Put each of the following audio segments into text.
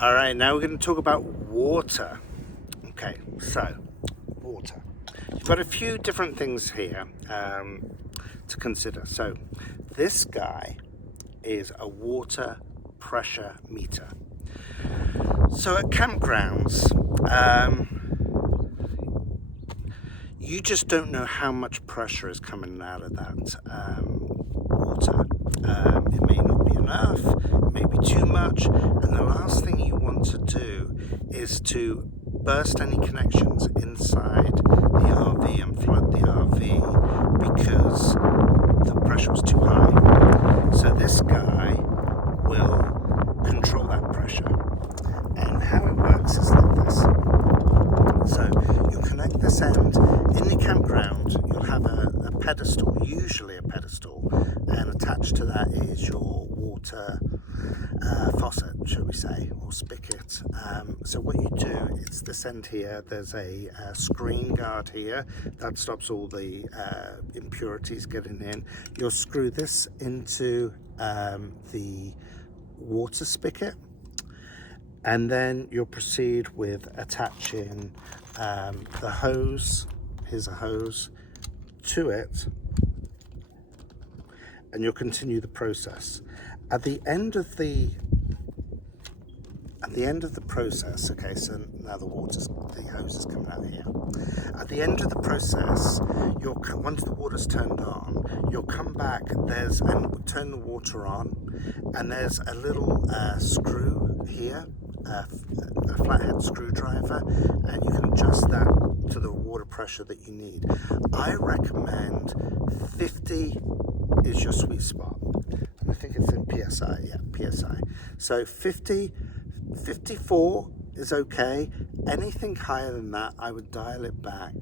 All right, now we're going to talk about water. Okay, so water. You've got a few different things here to consider. So this guy is a water pressure meter. So at campgrounds, you just don't know how much pressure is coming out of that water. It may not be enough, it may be too much, and the last thing you want to do is to burst any connections inside the RV and flood the RV because the pressure is too high. So this guy will control that pressure. And how it works is like this. So you'll connect this end. In the campground, you'll have a pedestal, usually a pedestal, and attached to that is your water faucet, shall we say, or spigot. So what you do is this end here, there's a screen guard here that stops all the impurities getting in. You'll screw this into the water spigot, and then you'll proceed with attaching the hose. Here's a hose to it, and you'll continue the process. At the end of the process, okay, so now the hose is coming out here. At the end of the process, once the water's turned on, you'll come back. And turn the water on, and there's a little screw here, a flathead screwdriver, and you can adjust that to the water pressure that you need. I recommend 50 is your sweet spot, and I think it's in PSI. Yeah, PSI. So 50. 54 is okay. Anything higher than that, I would dial it back,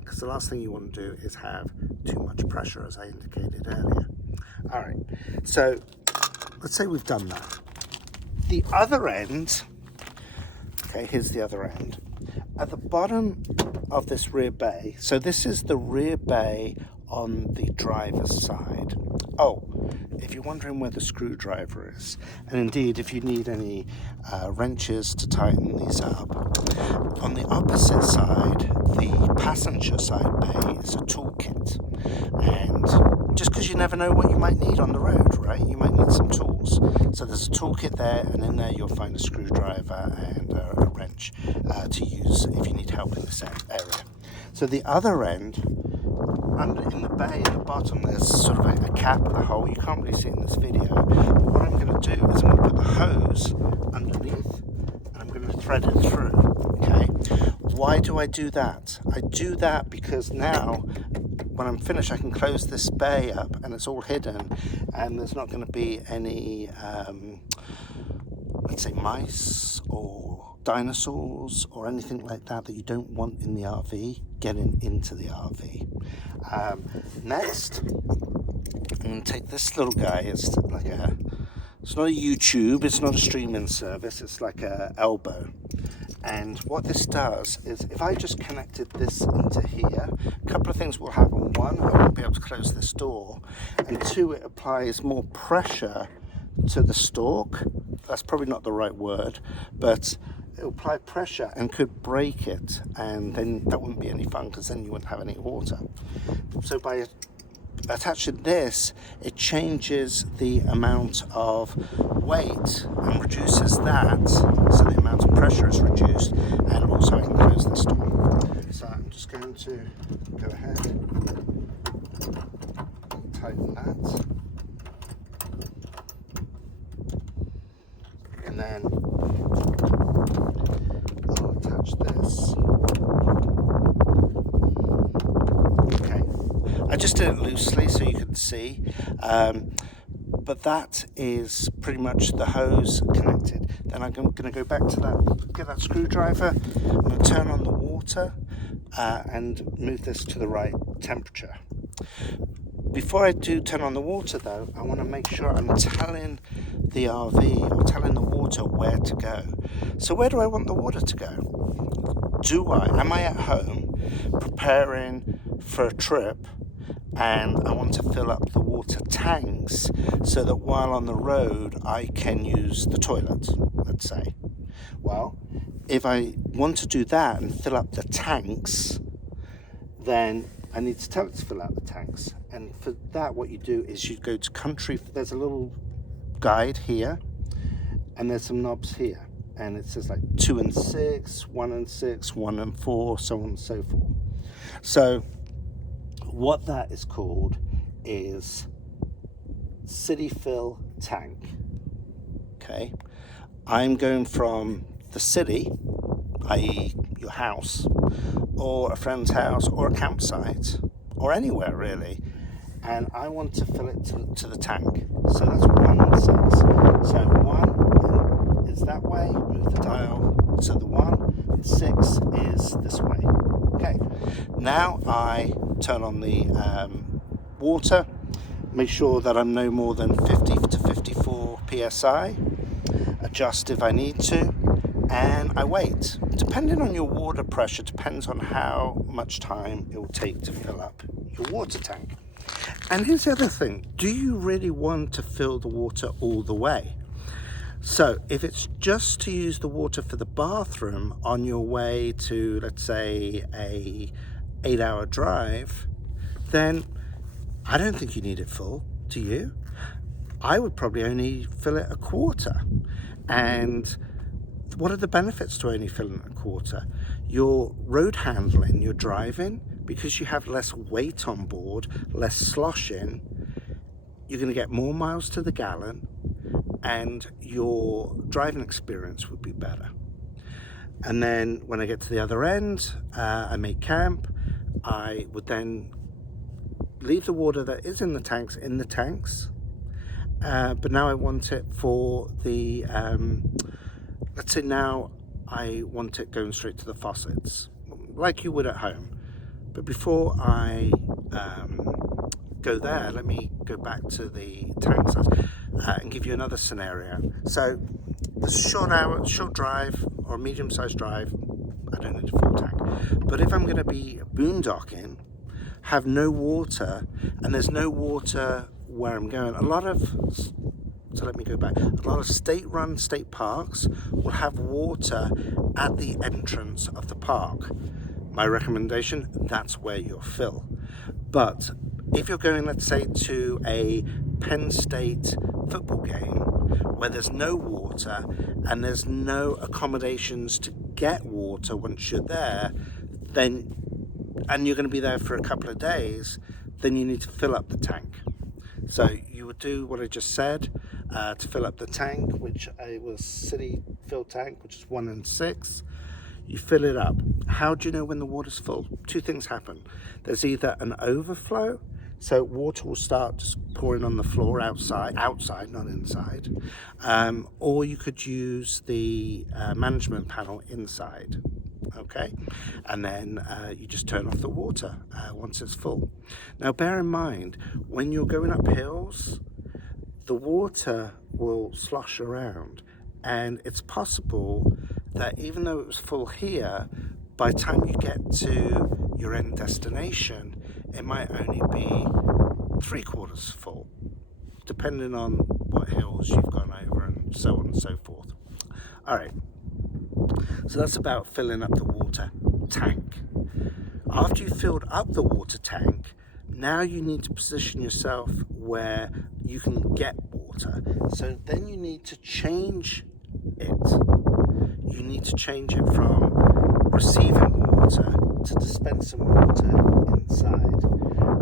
because the last thing you want to do is have too much pressure, as I indicated earlier. All right, so let's say we've done that. The other end, okay, here's the other end. At the bottom of this rear bay, so this is the rear bay on the driver's side. Oh, if you're wondering where the screwdriver is, and indeed if you need any wrenches to tighten these up, on the opposite side, the passenger side bay is a toolkit. And just because you never know what you might need on the road, right? You might need some tools. So there's a toolkit there, and in there you'll find a screwdriver and a wrench to use if you need help in this area. So the other end, in the bay at the bottom, there's sort of a cap with a hole. You can't really see it in this video. But what I'm going to do is I'm going to put the hose underneath, and I'm going to thread it through. Okay. Why do I do that? I do that because now, when I'm finished, I can close this bay up, and it's all hidden, and there's not going to be any, let's say, mice or dinosaurs or anything like that you don't want in the RV getting into the RV. Next, I'm going to take this little guy. It's not a YouTube, it's not a streaming service, it's like a elbow. And what this does is, if I just connected this into here, a couple of things will happen. One, I won't be able to close this door, and two, it applies more pressure to the stalk. That's probably not the right word, but it'll apply pressure and could break it, and then that wouldn't be any fun, because then you wouldn't have any water. So by attaching this, it changes the amount of weight and reduces that, so the amount of pressure is reduced, and also I can close this door. So I'm just going to go ahead, tighten that, and then I'll attach this. Okay, I just did it loosely so you can see, but that is pretty much the hose connected. Then I'm going to go back to that, get that screwdriver, I'm going to turn on the water and move this to the right temperature. Before I do turn on the water though, I want to make sure I'm telling the RV or telling the water where to go. So where do I want the water to go? Am I at home preparing for a trip, and I want to fill up the water tanks so that while on the road I can use the toilet, let's say. Well, if I want to do that and fill up the tanks, then I need to tell it to fill out the tanks. And for that, what you do is you go to country. There's a little guide here, and there's some knobs here, and it says like 2 and 6, 1 and 6, 1 and 4, so on and so forth. So what that is called is city fill tank. Okay, I'm going from the city, i.e. your house, or a friend's house, or a campsite, or anywhere really, and I want to fill it to the tank. So that's 1 and 6. So 1 is that way, move the dial to the 1, and 6 is this way. Okay, now I turn on the water, make sure that I'm no more than 50 to 54 psi, adjust if I need to, and I wait. Depending on your water pressure, depends on how much time it will take to fill up your water tank. And here's the other thing, do you really want to fill the water all the way? So if it's just to use the water for the bathroom on your way to, let's say, a 8-hour drive, then I don't think you need it full, do you? I would probably only fill it a quarter. And what are the benefits to only filling it a quarter? Your road handling, your driving, because you have less weight on board, less sloshing, you're going to get more miles to the gallon, and your driving experience would be better. And then when I get to the other end, I make camp. I would then leave the water that is in the tanks, but now I want it for the let's say now I want it going straight to the faucets, like you would at home. But before I go there, let me go back to the tank size and give you another scenario. So this short drive or a medium-sized drive, I don't need a full tank. But if I'm going to be boondocking, have no water, and there's no water where I'm going, a lot of state-run state parks will have water at the entrance of the park. My recommendation, that's where you'll fill. But if you're going, let's say, to a Penn State football game where there's no water and there's no accommodations to get water once you're there, then, and you're going to be there for a couple of days, then you need to fill up the tank. So you would do what I just said to fill up the tank, which was city fill tank, which is 1 and 6. You fill it up. How do you know when the water's full? 2 things happen. There's either an overflow, so water will start just pouring on the floor outside, not inside, or you could use the management panel inside. Okay, and then you just turn off the water once it's full. Now bear in mind, when you're going up hills, the water will slosh around, and it's possible that even though it was full here, by the time you get to your end destination, it might only be 3/4 full, depending on what hills you've gone over and so on and so forth. All right, so that's about filling up the water tank. After you've filled up the water tank, now you need to position yourself where you can get water. So then you need to change it. You need to change it from receiving water to dispensing water inside.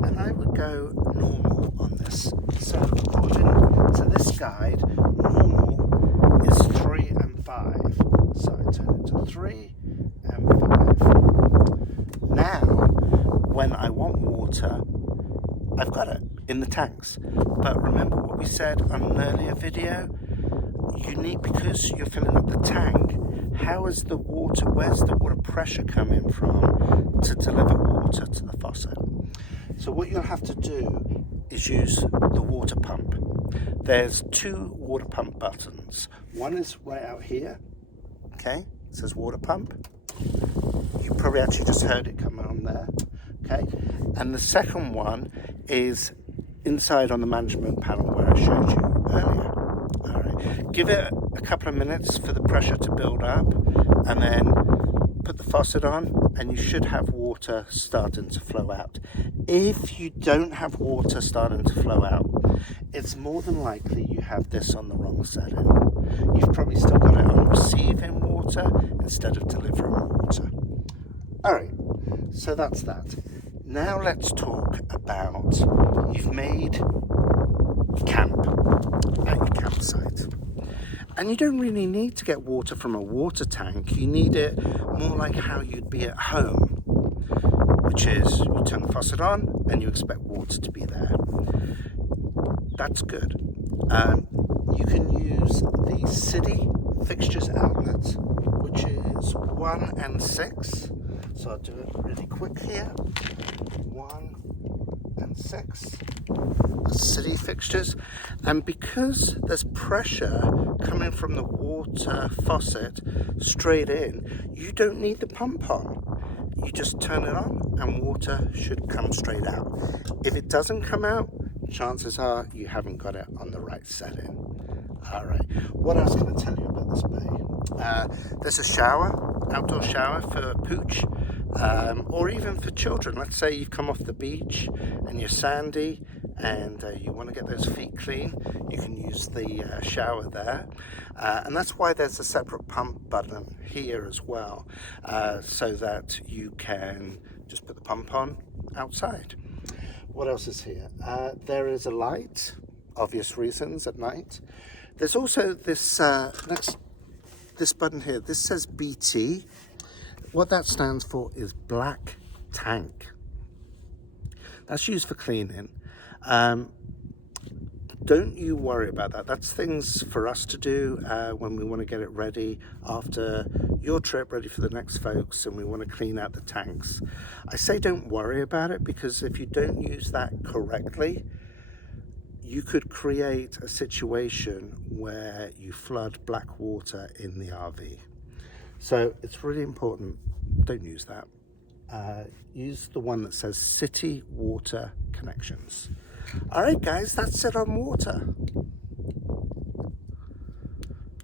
And I would go normal on this. So according to this guide, normal is 3 and 5. So I turn it to 3 and 5. Now, when I want water, I've got it in the tanks. But remember what we said on an earlier video? You need, because you're filling up the tank, where's the water pressure coming from to deliver water to the faucet? So what you'll have to do is use the water pump. There's 2 water pump buttons. One is right out here, okay? It says water pump. You probably actually just heard it come on there. okay? And the second one is inside on the management panel where I showed you earlier. All right, give it a couple of minutes for the pressure to build up, and then put the faucet on, and you should have water starting to flow out. If you don't have water starting to flow out, it's more than likely you have this on the wrong setting. You've probably still got it on receiving water instead of delivering water. All right, so that's that. Now let's talk about, you've made camp at your campsite. And you don't really need to get water from a water tank. You need it more like how you'd be at home, which is you turn the faucet on and you expect water to be there. That's good. You can use the City fixtures outlet, which is 1 and 6. So I'll do it really quick here. 1 and 6. City fixtures, and because there's pressure coming from the water faucet straight in, you don't need the pump on. You just turn it on and water should come straight out. If it doesn't come out, chances are you haven't got it on the right setting. All right, what else can I tell you about this bay? There's a shower, outdoor shower for pooch, or even for children. Let's say you've come off the beach and you're sandy and you want to get those feet clean, you can use the shower there. And that's why there's a separate pump button here as well, so that you can just put the pump on outside. What else is here? There is a light, obvious reasons, at night. There's also this this button here. This says BT. What that stands for is black tank. That's used for cleaning. Don't you worry about that. That's things for us to do when we want to get it ready after your trip, ready for the next folks, and we want to clean out the tanks. I say don't worry about it, because if you don't use that correctly, you could create a situation where you flood black water in the RV. So it's really important, don't use that. Use the one that says City Water Connections. All right, guys, that's it on water.